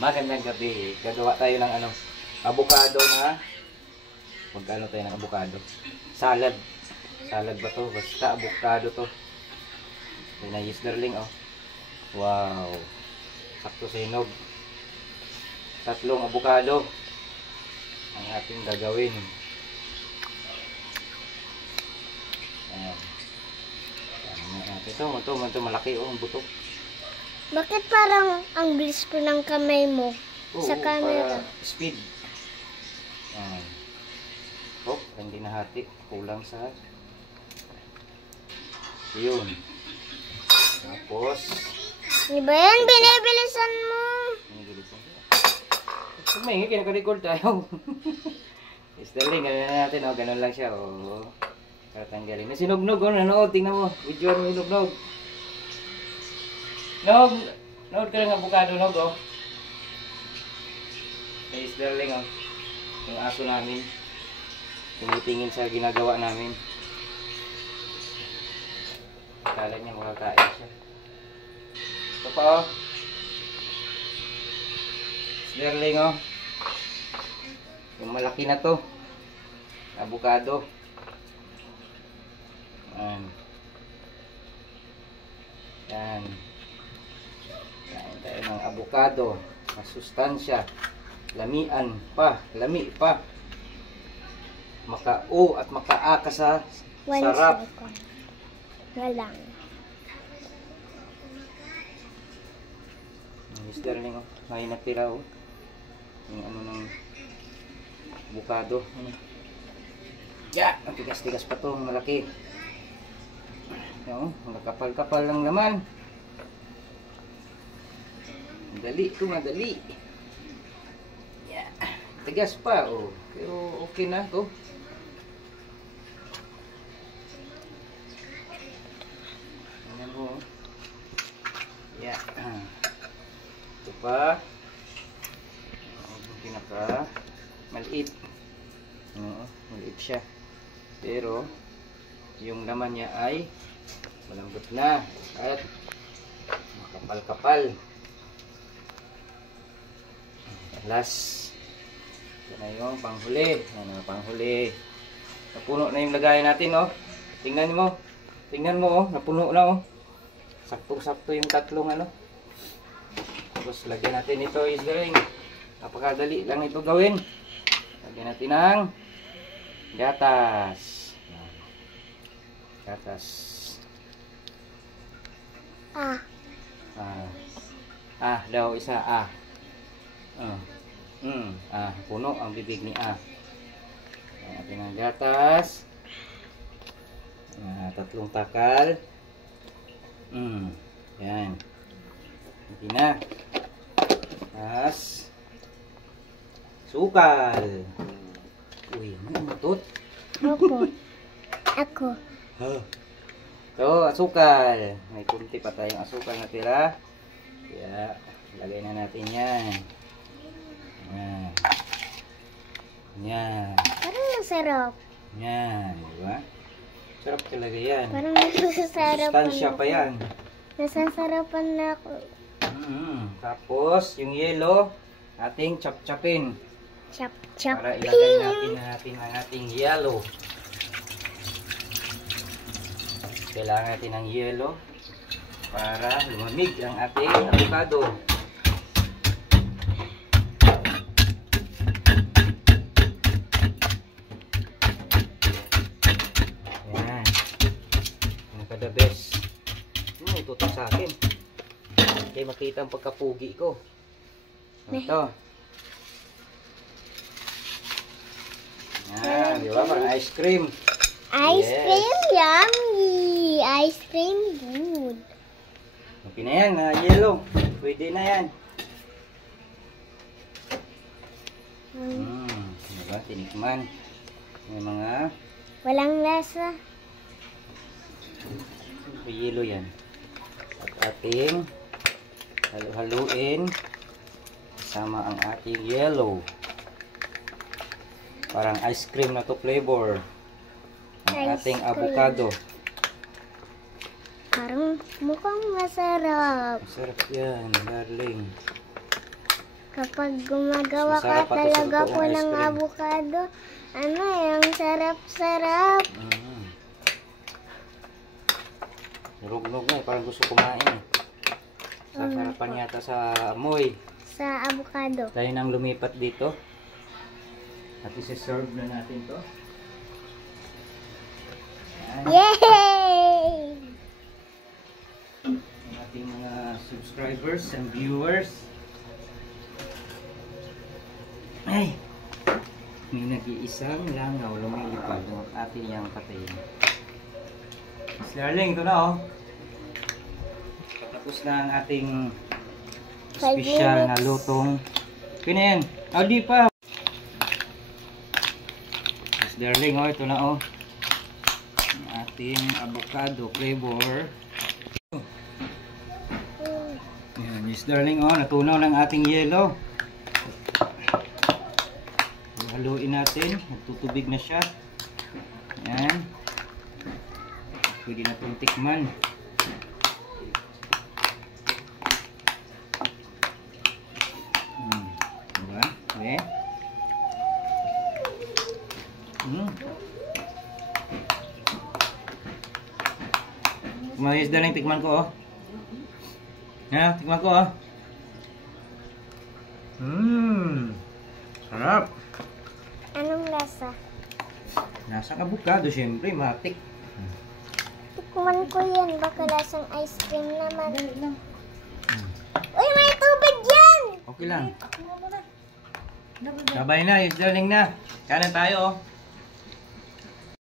Magandang gabi. Gagawa tayo ng ano, avocado na magkano tayo ng avocado. Salad. Salad ba to? Basta avocado to. Pinayos darling oh. Wow. Sakto sa hinog. 3 avocado ang ating gagawin. Ayan. Ito malaki oh, ang buto. Bakit parang ang bilis po ng kamay mo sa camera? Para speed. Oh, hindi nahati. Kulang sa... Yun. Tapos... Di ba yan? Binibilisan mo. Pag may hingi, kinaka-record tayo. Sterling, gano'n na natin. Oh, ganun lang siya. Oh. Tatanggalin. Sinugnog. Oh, nanood. Tingnan mo. Video mo sinugnog. Nood ka lang avocado, Nog, oh. Hey, Sterling, oh. Yung aso namin. Tumitingin sa ginagawa namin. Akala niya makakain siya. Ito pa, oh. Sterling, oh. Yung malaki na to. Avocado. Yan. Yan. Kain tayo ng avocado. Masustansya. Lamian pa. Lami pa. Maka-o at maka-a ka sa sarap. Galang. Sterling, oh. May natira, oh. Yung ano ng avocado. Ya! Ang tigas-tigas pa to. Malaki. Yung, magkapal-kapal lang naman. Madali ito, madali. Yeah. Tigas pa, oh. Pero okay na to. Ayan mo. Yeah. Ito pa. Pinaka maliit. Maliit siya. Pero yung laman niya ay malambot na at makapal-kapal. Last. Ito na yung panghuli. Ano, panghuli. Napuno na yung lagayan natin, oh. Tingnan mo. Tingnan mo, oh. Napuno na, oh. Sakto-sakto yung tatlong, ano. Tapos, lagyan natin ito, isgaring. Napakadali lang ito gawin. Lagyan natin ng gatas. Gatas. Daw, isa, puno ang bibig ni A. Ayan natin ang gatas. 3 takal. Yan. Hindi na. Tapos, sukal. Uy, ano matot? Ako. Ito, asukal. May kunti pa tayong asukal na tira. Kaya, lagay na natin yan. Yan. Yan. Parang masarap. Yan, diba? Sarap talaga yan. Parang nasasarapan Sustansya pa yan. Nasasarapan na ako. Tapos, yung yellow, ating chop-chopin. Chop-chop. Para ilagay natin ang ating yellow. Kailangan natin ng yellow para lumamig ang ating avocado. Ayan. Nakada best. Itutok sa akin. Hindi makita ang pagkapugi ko. Ito. Ayan, di ba? Parang ice cream. Ice cream, yummy! Ice cream, good. Okay na yan, yellow. Pwede na yan. Diba? Tinikman. May mga... Walang lasa. Yellow yan. At ating halu-haluin sama ang ating yellow. Parang ice cream na to flavor. Ang ating avocado. Parang mukhang masarap. Masarap yan, darling. Kapag gumagawa Mas masarap ka pa to sa talaga po totoong ice ng cream. avocado, ano, yung sarap-sarap. Nurog-nog na eh. Parang gusto kumain eh. Sa harapan yata sa amoy. Sa avocado. Tayo nang lumipat dito. At isi-serve na natin to. Yan. Yay! Ang ating mga subscribers and viewers. Ay! May nag-iisang langaw lumilipad ng ating yang patayin. Miss Darling, ito na oh. Tapos na ang ating 5 special na minutes. lutong. Kaya yan. Oh, di pa. Miss Darling, oh, ito na oh. Ang ating avocado flavor. Yan, Miss Darling, oh, natunaw ng ating yelo. Haluin natin. Nagtutubig na siya. Yan. Pwede na itong tikman. Diba? Okay. Kumayos na lang tikman ko oh. Ha, tikman ko oh. Sarap. Anong lasa? Nasang avocado, syempre, matik. Tikman ko yan. Baka lasang ice cream naman. Uy, may tubig yan! Okay lang. Sabay na, Miss Darling na. Kanan tayo oh.